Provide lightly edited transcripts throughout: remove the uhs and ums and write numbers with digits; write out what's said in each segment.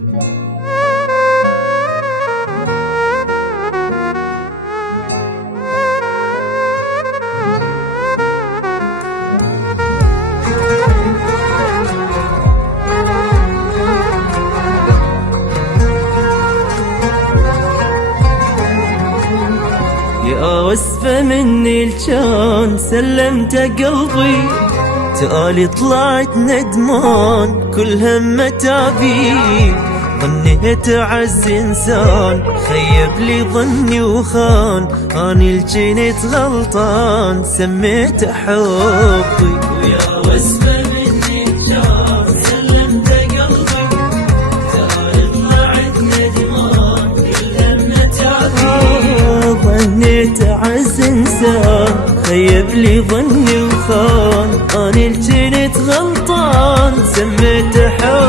يا وسفة مني الجان سلمت قلبي، تالي طلعت ندمان كل همة تابي. ظنيت اعز انسان خيب لي ظني وخان، اني الجنيت غلطان سميت حبي. ويا وسفة مني الجان سلمت قلبي، تالي طلعت ندمان كل همة تابي. ظنيت اعز انسان خيب لي ظني وخان، اني الجنيت غلطان سميت حبي.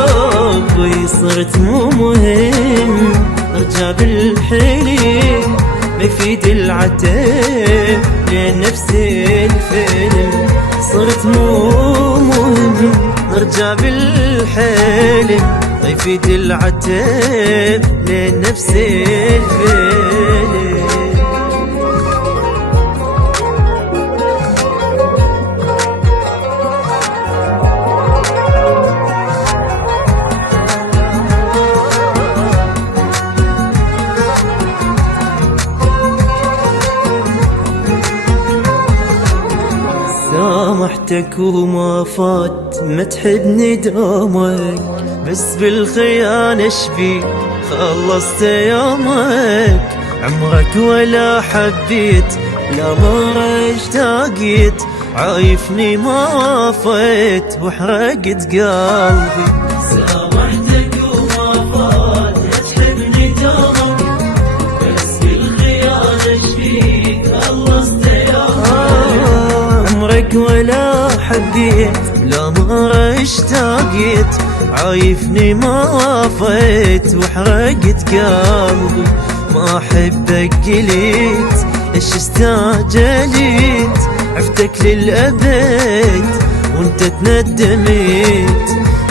صرت مو مهم ارجع بالحلم، ما يفيد العتاب لين نفس الفيلم. صرت مو مهم ارجع بالحلم، ما يفيد العتاب لين نفس الفيلم. سامحتك وما فات ما تحبني دومك، بس بالخيانة شبي خلصت يومك. عمرك ولا حبيت لا مرة اشتاقيت، عايفني ما وافيت وحرقت قلبي. سامحتك وما فات ما تحبني دومك، بس بالخيانة شبي خلصت يومك. عمرك ولا حبيت لا مرة اشتاقيت، عايفني ما وافيت وحرقت قلبي. ما احبك قليت ليش استعجليت، عفتك للأبد وانت تندميت.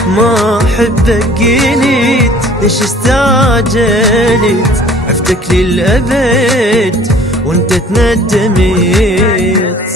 ما احبك قليت ليش استعجليت، عفتك للأبد وانت تندميت.